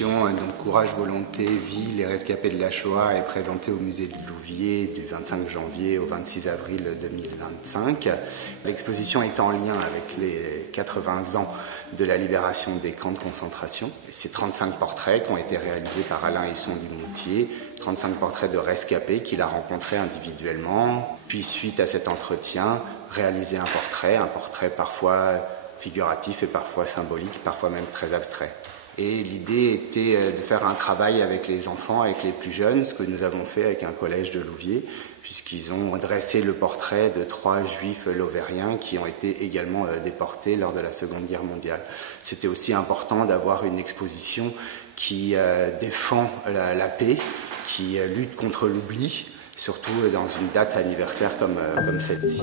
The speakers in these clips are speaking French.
l'exposition donc Courage, Volonté, Vie, les rescapés de la Shoah est présentée au musée de Louviers du 25 janvier au 26 avril 2025. L'exposition est en lien avec les 80 ans de la libération des camps de concentration. C'est 35 portraits qui ont été réalisés par Alain Hesson du Moutier, 35 portraits de rescapés qu'il a rencontrés individuellement. Puis suite à cet entretien, réaliser un portrait parfois figuratif et parfois symbolique, parfois même très abstrait. Et l'idée était de faire un travail avec les enfants, avec les plus jeunes, ce que nous avons fait avec un collège de Louviers, puisqu'ils ont dressé le portrait de 3 juifs lovériens qui ont été également déportés lors de la Seconde Guerre mondiale. C'était aussi important d'avoir une exposition qui défend la paix, qui lutte contre l'oubli, surtout dans une date anniversaire comme celle-ci.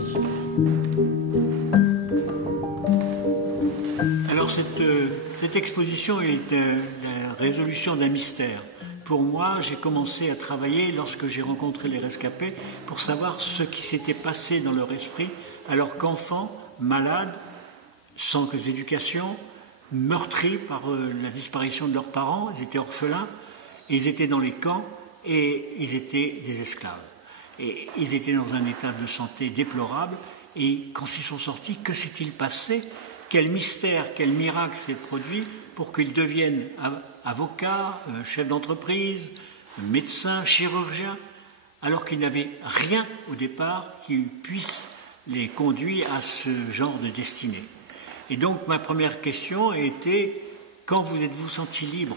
Alors cette exposition est la résolution d'un mystère. Pour moi, j'ai commencé à travailler lorsque j'ai rencontré les rescapés pour savoir ce qui s'était passé dans leur esprit alors qu'enfants, malades, sans éducation, meurtris par la disparition de leurs parents, ils étaient orphelins, ils étaient dans les camps et ils étaient des esclaves. Et ils étaient dans un état de santé déplorable et quand ils sont sortis, que s'est-il passé ? Quel mystère, quel miracle s'est produit pour qu'ils deviennent avocats, chefs d'entreprise, médecins, chirurgiens, alors qu'ils n'avaient rien au départ qui puisse les conduire à ce genre de destinée. Et donc ma première question était, quand vous êtes-vous sentis libres ?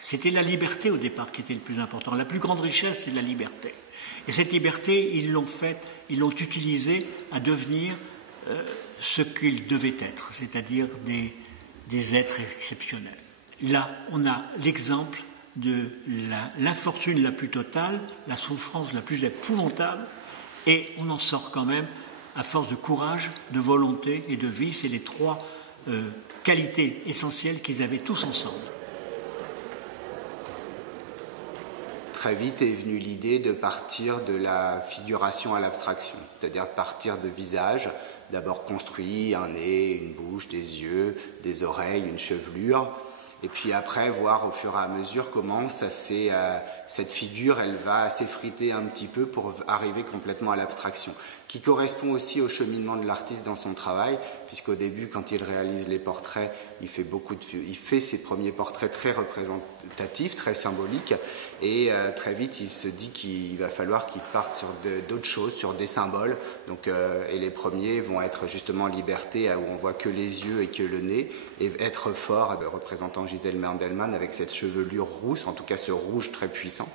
C'était la liberté au départ qui était le plus important. La plus grande richesse, c'est la liberté. Et cette liberté, ils l'ont utilisée à devenir ce qu'ils devaient être, c'est-à-dire des êtres exceptionnels. Là, on a l'exemple de l'infortune la plus totale, la souffrance la plus épouvantable, et on en sort quand même à force de courage, de volonté et de vie. C'est les 3 qualités essentielles qu'ils avaient tous ensemble. Très vite est venue l'idée de partir de la figuration à l'abstraction, c'est-à-dire de partir de visages, d'abord construit, un nez, une bouche, des yeux, des oreilles, une chevelure, et puis après voir au fur et à mesure comment cette figure elle va s'effriter un petit peu pour arriver complètement à l'abstraction, qui correspond aussi au cheminement de l'artiste dans son travail, puisqu'au début quand il réalise les portraits, il fait ses premiers portraits très représentatifs, très symboliques, et très vite il se dit qu'il va falloir qu'il parte sur d'autres choses, sur des symboles. Donc, et les premiers vont être justement Liberté, où on voit que les yeux et que le nez, et Être fort, représentant Gisèle Mendelmann avec cette chevelure rousse, en tout cas ce rouge très puissant.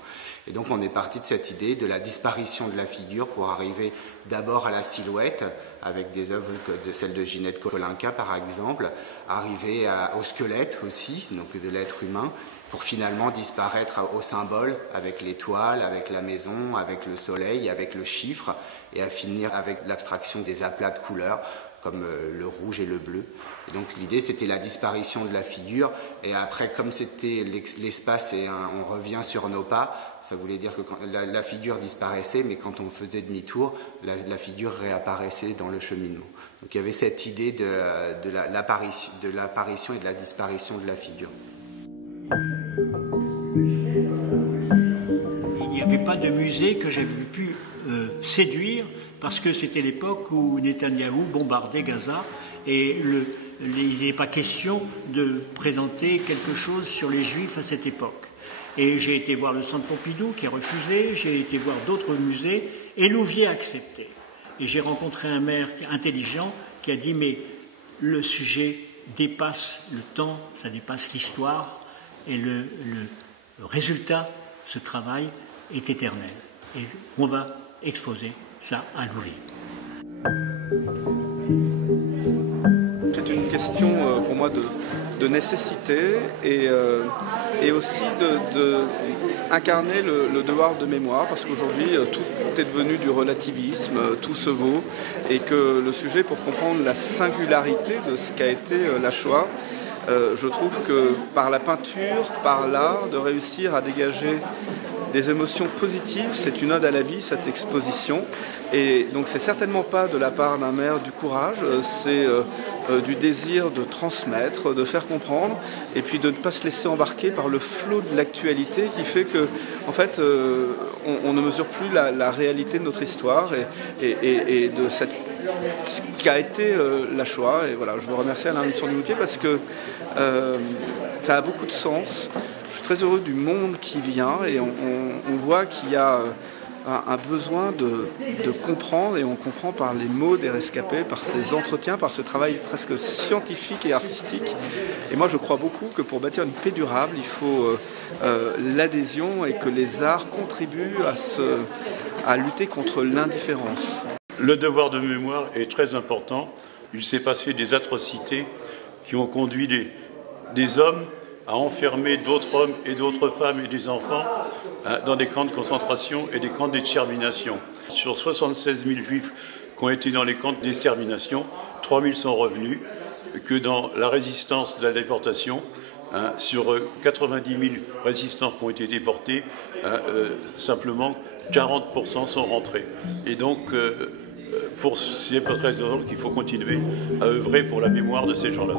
Et donc on est parti de cette idée de la disparition de la figure pour arriver d'abord à la silhouette, avec des œuvres de celle de Ginette Kolinka par exemple, arriver au squelette aussi, donc de l'être humain, pour finalement disparaître au symbole, avec l'étoile, avec la maison, avec le soleil, avec le chiffre, et à finir avec l'abstraction des aplats de couleurs, comme le rouge et le bleu. Et donc l'idée c'était la disparition de la figure, et après comme c'était l'espace et on revient sur nos pas, ça voulait dire que la figure disparaissait, mais quand on faisait demi-tour, la figure réapparaissait dans le cheminement. Donc il y avait cette idée de l'apparition et de la disparition de la figure. Il n'y avait pas de musée que j'avais pu séduire, parce que c'était l'époque où Netanyahou bombardait Gaza et il n'est pas question de présenter quelque chose sur les Juifs à cette époque. Et j'ai été voir le Centre Pompidou qui a refusé, j'ai été voir d'autres musées et Louviers a accepté. Et j'ai rencontré un maire intelligent qui a dit mais le sujet dépasse le temps, ça dépasse l'histoire et le résultat, ce travail est éternel. Et on va exposer ça à Louviers. C'est une question pour moi de nécessité et aussi d'incarner le devoir de mémoire, parce qu'aujourd'hui tout est devenu du relativisme, tout se vaut, et que le sujet, pour comprendre la singularité de ce qu'a été la Shoah, je trouve que par la peinture, par l'art, de réussir à dégager des émotions positives. C'est une ode à la vie, cette exposition. Et donc c'est certainement pas de la part d'un maire du courage, c'est du désir de transmettre, de faire comprendre, et puis de ne pas se laisser embarquer par le flot de l'actualité qui fait que, en fait, on ne mesure plus la réalité de notre histoire et de ce qu'a été la Shoah. Et voilà, je veux remercier Alain Luçon-du-Moutier parce que ça a beaucoup de sens. Je suis très heureux du monde qui vient et on voit qu'il y a un besoin de comprendre, et on comprend par les mots des rescapés, par ces entretiens, par ce travail presque scientifique et artistique. Et moi je crois beaucoup que pour bâtir une paix durable, il faut l'adhésion et que les arts contribuent à lutter contre l'indifférence. Le devoir de mémoire est très important. Il s'est passé des atrocités qui ont conduit des hommes à enfermer d'autres hommes et d'autres femmes et des enfants dans des camps de concentration et des camps d'extermination. Sur 76 000 juifs qui ont été dans les camps d'extermination, 3 000 sont revenus, que dans la résistance de la déportation, sur 90 000 résistants qui ont été déportés, simplement 40% sont rentrés. Et donc, pour ces raisons qu'il faut continuer à œuvrer pour la mémoire de ces gens-là.